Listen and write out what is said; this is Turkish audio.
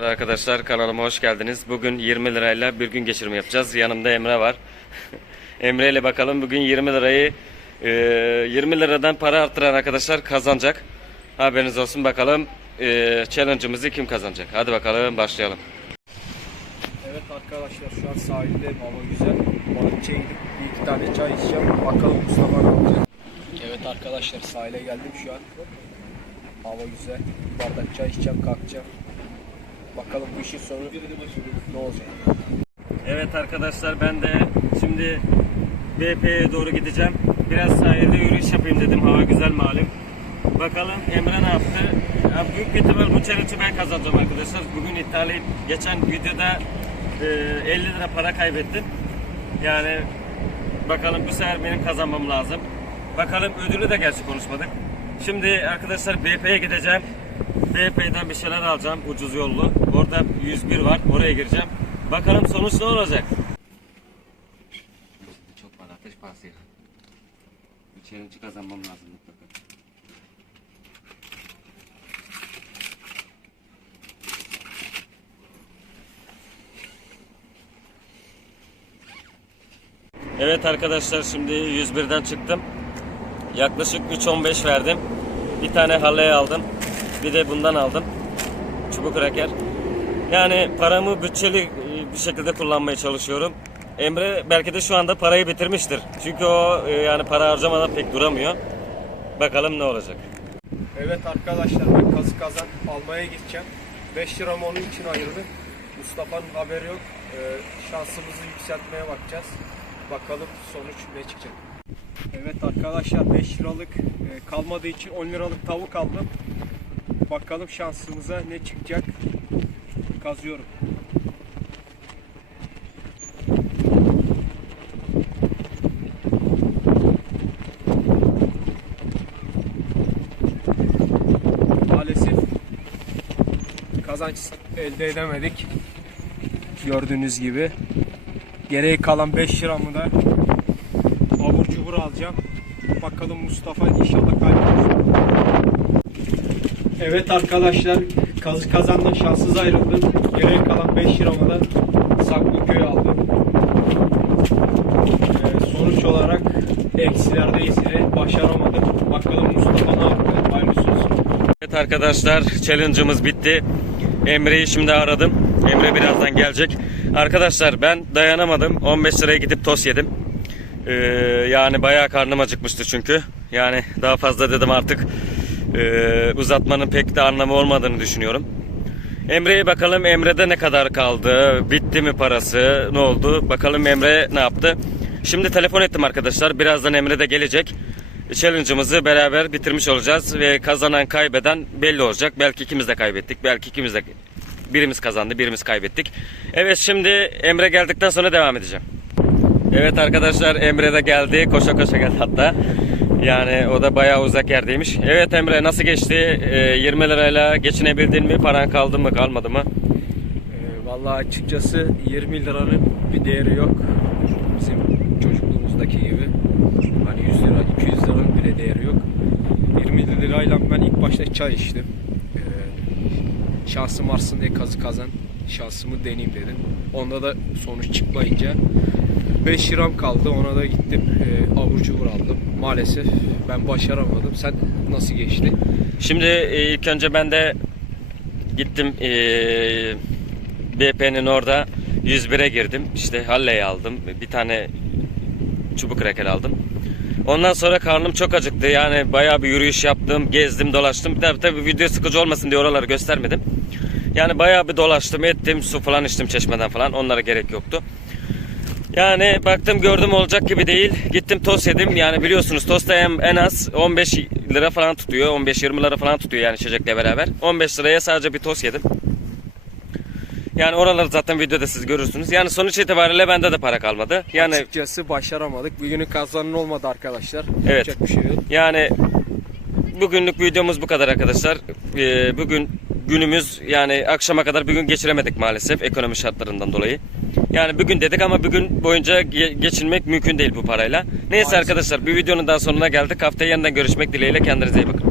Merhaba arkadaşlar kanalıma hoş geldiniz. Bugün 20 lirayla bir gün geçirme yapacağız. Yanımda Emre var. Emre ile bakalım bugün 20 lirayı e, 20 liradan para arttıran arkadaşlar kazanacak. Haberiniz olsun bakalım e, challenge'ımızı kim kazanacak. Hadi bakalım başlayalım. Evet arkadaşlar şu an sahildeyim hava güzel. Balıkçıya gidip bir iki tane çay içeceğim. Bakalım Mustafa ne yapacak. Evet arkadaşlar sahile geldim şu an. Hava güzel. Bir bardak çay içeceğim kalkacağım. Bakalım bu işin sonu ne olacak. Evet arkadaşlar ben de şimdi BP'ye doğru gideceğim. Biraz sahilde yürüyüş yapayım dedim. Hava güzel malum. Bakalım Emre ne yaptı? Ya büyük ihtimal bu challenge'ı ben kazanacağım arkadaşlar. Bugün iddialıyım. Geçen videoda e, 50 lira para kaybettim. Yani bakalım bu sefer benim kazanmam lazım. Bakalım ödülü de gerçi konuşmadık. Şimdi arkadaşlar BP'ye gideceğim. BP'den bir şeyler alacağım ucuz yollu. Orada 101 var. Oraya gireceğim. Bakalım sonuç ne olacak? Çok var ateş pahası ya. Challenge'ı kazanmam lazım mutlaka. Evet arkadaşlar şimdi 101'den çıktım. Yaklaşık 3.15 verdim. Bir tane haleye aldım. Bir de bundan aldım. Çubuk kraker. Yani paramı bütçeli e, bir şekilde kullanmaya çalışıyorum. Emre belki de şu anda parayı bitirmiştir. Çünkü o e, yani para harcamadan pek duramıyor. Bakalım ne olacak. Evet arkadaşlar ben kazı kazan almaya gideceğim. 5 liramı onun için ayırdım. Mustafa'nın haberi yok. Ee, şansımızı yükseltmeye bakacağız. Bakalım sonuç ne çıkacak. Evet arkadaşlar 5 liralık e, kalmadığı için 10 liralık tavuk aldım. Bakalım şansımıza ne çıkacak. Kazıyorum. Maalesef kazanç elde edemedik. Gördüğünüz gibi. Geriye kalan 5 liramı da abur cubur alacağım. Bakalım Mustafa inşallah kaybeder. Evet arkadaşlar kazı kazandan şanssız ayrıldım. Geriye kalan 5 liramı da Saklıköy'e aldım. Ee, sonuç olarak eksilerdeyiz yine başaramadım. Bakalım Mustafa ne yaptı? Hayırlısı olsun. Evet arkadaşlar challenge'ımız bitti. Emre'yi şimdi aradım. Emre birazdan gelecek. Arkadaşlar ben dayanamadım. 15 liraya gidip tost yedim. Ee, yani bayağı karnım acıkmıştı çünkü. Yani daha fazla dedim artık ee, uzatmanın pek de anlamı olmadığını düşünüyorum. Emre'ye bakalım Emre'de ne kadar kaldı? Bitti mi parası? Ne oldu? Bakalım Emre ne yaptı? Şimdi telefon ettim arkadaşlar. Birazdan Emre de gelecek. Challenge'ımızı beraber bitirmiş olacağız ve kazanan kaybeden belli olacak. Belki ikimiz de kaybettik. Belki ikimiz de birimiz kazandı, birimiz kaybettik. Evet şimdi Emre geldikten sonra devam edeceğim. Evet arkadaşlar Emre de geldi. Koşa koşa geldi hatta. Yani o da bayağı uzak yerdeymiş. Evet Emre nasıl geçti? Ee, 20 lirayla geçinebildin mi? Paran kaldı mı kalmadı mı? Ee, Vallahi açıkçası 20 liranın bir değeri yok. Bizim çocukluğumuzdaki gibi. Hani 100 lira, 200 liranın bile değeri yok. 20 lirayla ben ilk başta çay içtim. Ee, şansım artsın diye kazı kazan. Şansımı deneyeyim dedim. Onda da sonuç çıkmayınca 5 liram kaldı. Ona da gittim e, abur cubur aldım. Maalesef ben başaramadım. Sen nasıl geçti? Şimdi e, ilk önce ben de gittim e, BP'nin orada 101'e girdim. İşte Halley'i aldım. Bir tane çubuk kraker aldım. Ondan sonra karnım çok acıktı. Yani bayağı bir yürüyüş yaptım, gezdim, dolaştım. Tabii tabii video sıkıcı olmasın diye oraları göstermedim. Yani bayağı bir dolaştım, ettim, su falan içtim çeşmeden falan. Onlara gerek yoktu. Yani baktım gördüm olacak gibi değil. Gittim tost yedim. Yani biliyorsunuz tost da en, az 15 lira falan tutuyor. 15-20 lira falan tutuyor yani içecekle beraber. 15 liraya sadece bir tost yedim. Yani oraları zaten videoda siz görürsünüz. Yani sonuç itibariyle bende de para kalmadı. Yani Açıkçası başaramadık. Bugünün kazanan olmadı arkadaşlar. Evet. Yapacak bir şey yok. Yani bugünlük videomuz bu kadar arkadaşlar. Ee, bugün günümüz yani akşama kadar bir gün geçiremedik maalesef ekonomi şartlarından dolayı. Yani bugün dedik ama bugün boyunca ge- geçinmek mümkün değil bu parayla. Neyse Maalesef. arkadaşlar bir videonun daha sonuna geldik. Haftaya yeniden görüşmek dileğiyle kendinize iyi bakın.